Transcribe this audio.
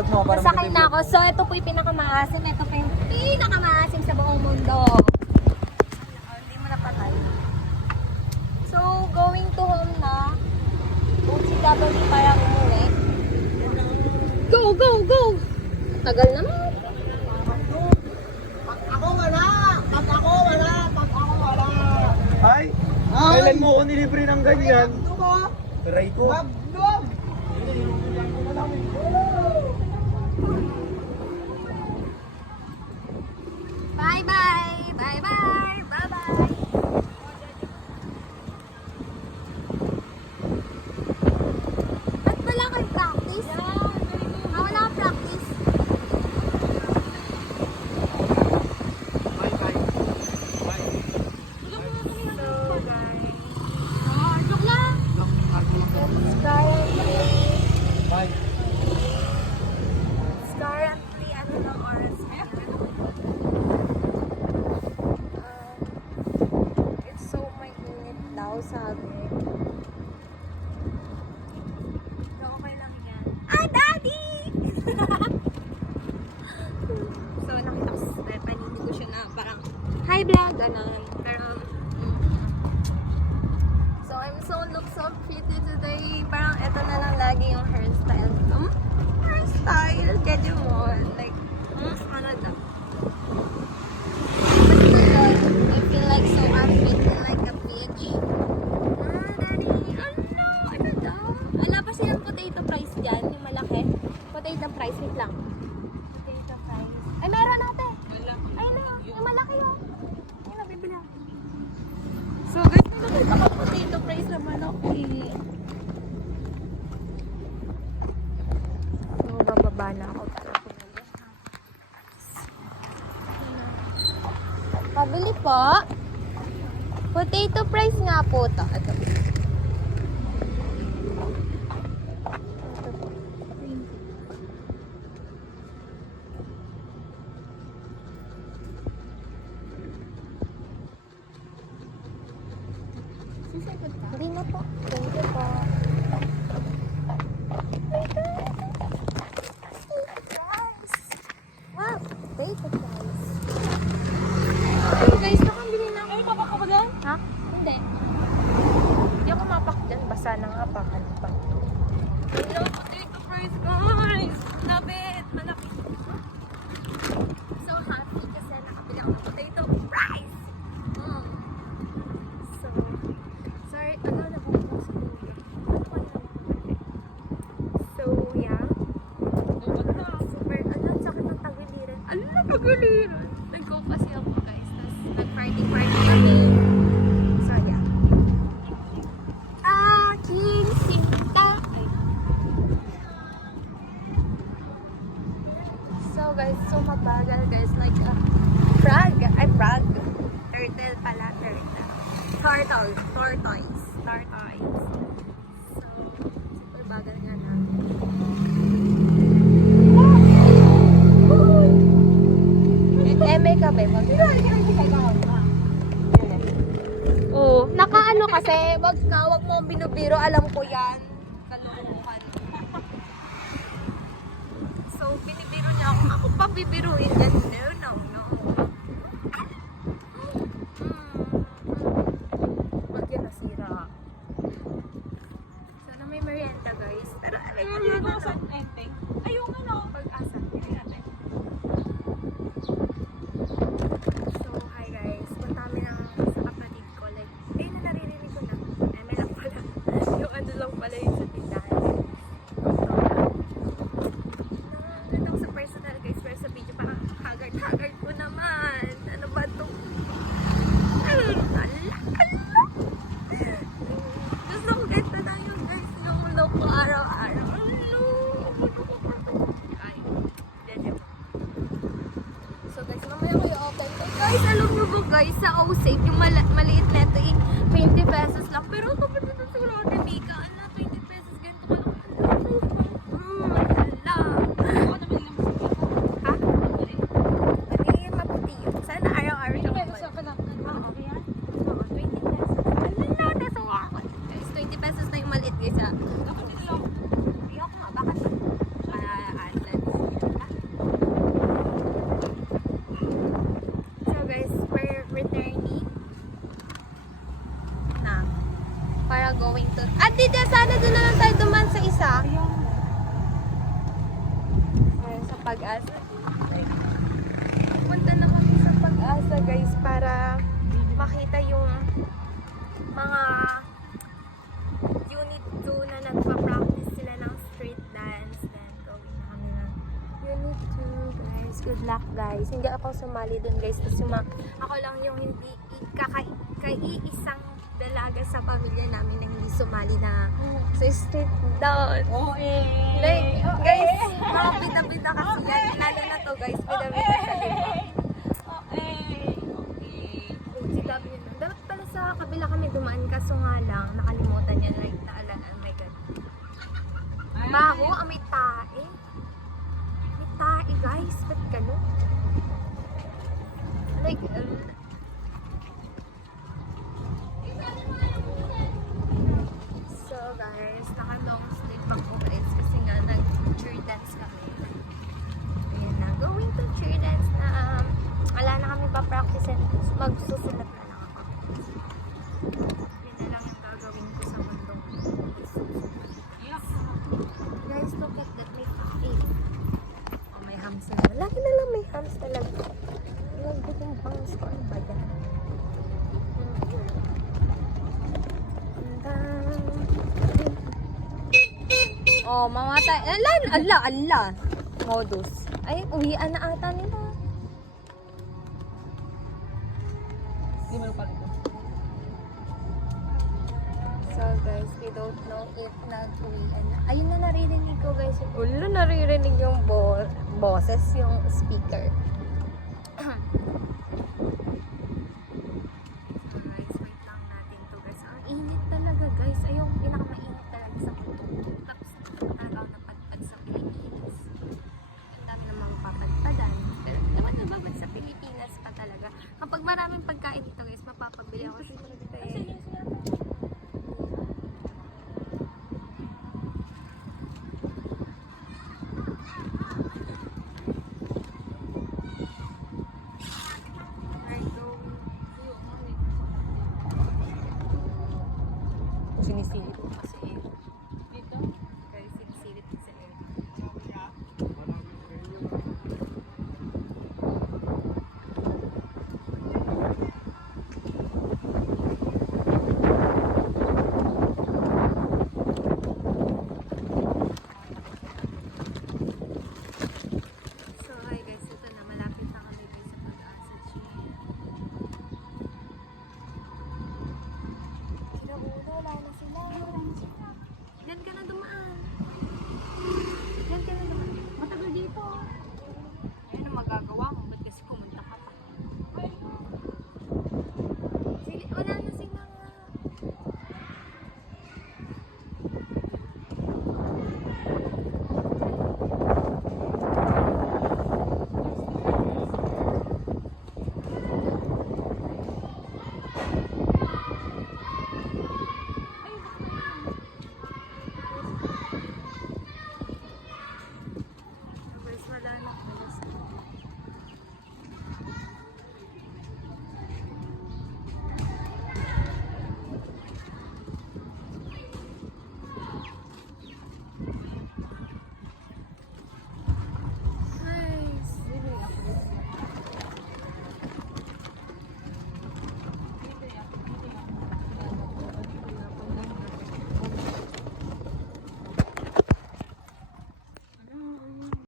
vlog mo para Masakay na ako. So, ito po yung pinakamaasim. Ito po yung pinakamaasim sa buong mundo. Hindi mo napatay. So, going to home na. OCW para umuwi. Go, go, go! Tagal naman. Pag ako wala! Ay! Kailan mo ako nilibre ng ganyan? Try ko. Bye-bye! Bye-bye! Bye-bye! Ba't wala kayo practice? Wala kang practice. Joke lang! It's currently, ano ng oras na? It's so mainit daw, sabi. So, okay lang yan. Ah, Daddy! So, nakita ko sa panini ko siya na parang, hi vlog, ganun. Pero, so, look so pretty today. Parang eto na lang lagi yung hairstyle. Hairstyle? Gadyo mo. Like, ano daw? I feel like so unfit like a bitch. Daddy. Ano? Ano daw? Wala pa silang potato fries dyan, yung malaki. Potato fries, wait lang. Potato fries. Ay, meron natin. Ayun na, yung malaki yun. Ayun na, bibili ako. So guys, may nakita ko potato fries naman ako eh. So, bababa na ako. Pabili po. Potato fries nga po ito. Ito. Hindi na po. Thank you po. Wow, potato fries. So guys, nakambili na ako. Ay, papak ka ba dyan? Ha? Hindi. Hindi ako mapak dyan. Basa na nga pa. Ano pa? Hello, potato fries guys! Love it! Malaki. So happy kasi nakabili ako ng potato fries! So, sorry, ano na po po sa dulo? So, yeah. Super, ano, sakit ng tagiliran. Ano na tagiliran? Nag-go kasi ako guys. Tapos, nag-party kami. So, yeah. Aking sinta. Ay. So, guys, so mabagal guys. Like a frog. Ay, frog. Turtle pala, turtle. Tortoise. So, super bagal nga na. Eme ka ba? Oo. Nakaano kasi, wag mo binubiro, alam ko yan. Kalukuhan. So, binibiro niya ako. Ako pa bibiruin yan. No. Wag yan nasira. Sana may merienda guys. Pero alam mo yun na lang. Ayun ano. Pag-asa. So, hi guys. Punta kami ng sa kapatid ko. Like, ayun na naririnig ko na. May lang pala. Yung ano lang pala yung sa tindahan. Nandang sa personal guys. Pero sa video parang haggard ko naman. Ano ba ito? Gusto ko ganda na yung guys. Yung look ko araw-araw. So guys, mamaya ko i-open ko. Guys, alam nyo ba guys, sa O-Safe, yung maliit na ito, 20 pesos lang. Pero kapag ito siguro ako Mika, ala, 20 pesos, ganito ka lang. Ala. Ha? Hindi maputi yun. Sana araw-araw siya kapal. Oo, 20 pesos. Ala, nasa wakot. Guys, 20 pesos na yung maliit guys ha. Hindi ako mabakit. to. At dito, sana doon na lang tayo duman sa isa. Ayun, sa Pag-asa. Punta na kami sa Pag-asa, guys, para makita yung mga unit 2 na nagpa-practice sila ng street dance. Then, going na kami ng unit 2, guys. Good luck, guys. Hindi ako sumali dun, guys. Kasi ako lang yung hindi kaiisang dalaga sa pamilya namin na hindi sumali na sa street dance. Like, guys, mga bida-bida kasi yan. Lalo na to, guys. Bida-bida sa diba? Sinabi niya lang. Dapat pala sa kabila kami dumaan, kaso nga lang, nakalimutan niya. Like, naalala, oh my God. Baho, may tae. May tae, guys. Ba't gano'n? Like, so guys, naka-long sleeve ako guys kasi nga nag-cheer dance kami. Ayan na, going to cheer dance na wala na kami pa-practice and magsusulat na lang ako. Yun na lang yung gagawin ko sa mundong. Guys, look at that, may tae. Oh, may hams na. Lagi na lang may hams talaga. Lagi yung bangs ko. Ano ba yan? Oh, mamatay. Ala. Modus. Ay, uwian na ata nila. Hindi mo pa ito. So guys, we don't know if nag-uwian na. Ayun na naririnig ko guys. Ulo, naririnig yung boses, yung speaker. So guys, wait lang natin to guys. Ang init talaga guys. Ay, yung pinakamainit talaga sa mundo. Tapos talaga ako napadpad sa Pilipinas. Ang dami namang papadpadan. Pero naman nababad sa Pilipinas pa talaga. Kapag maraming pagkain dito guys, mapapabili ako sa Sinisili ko kasi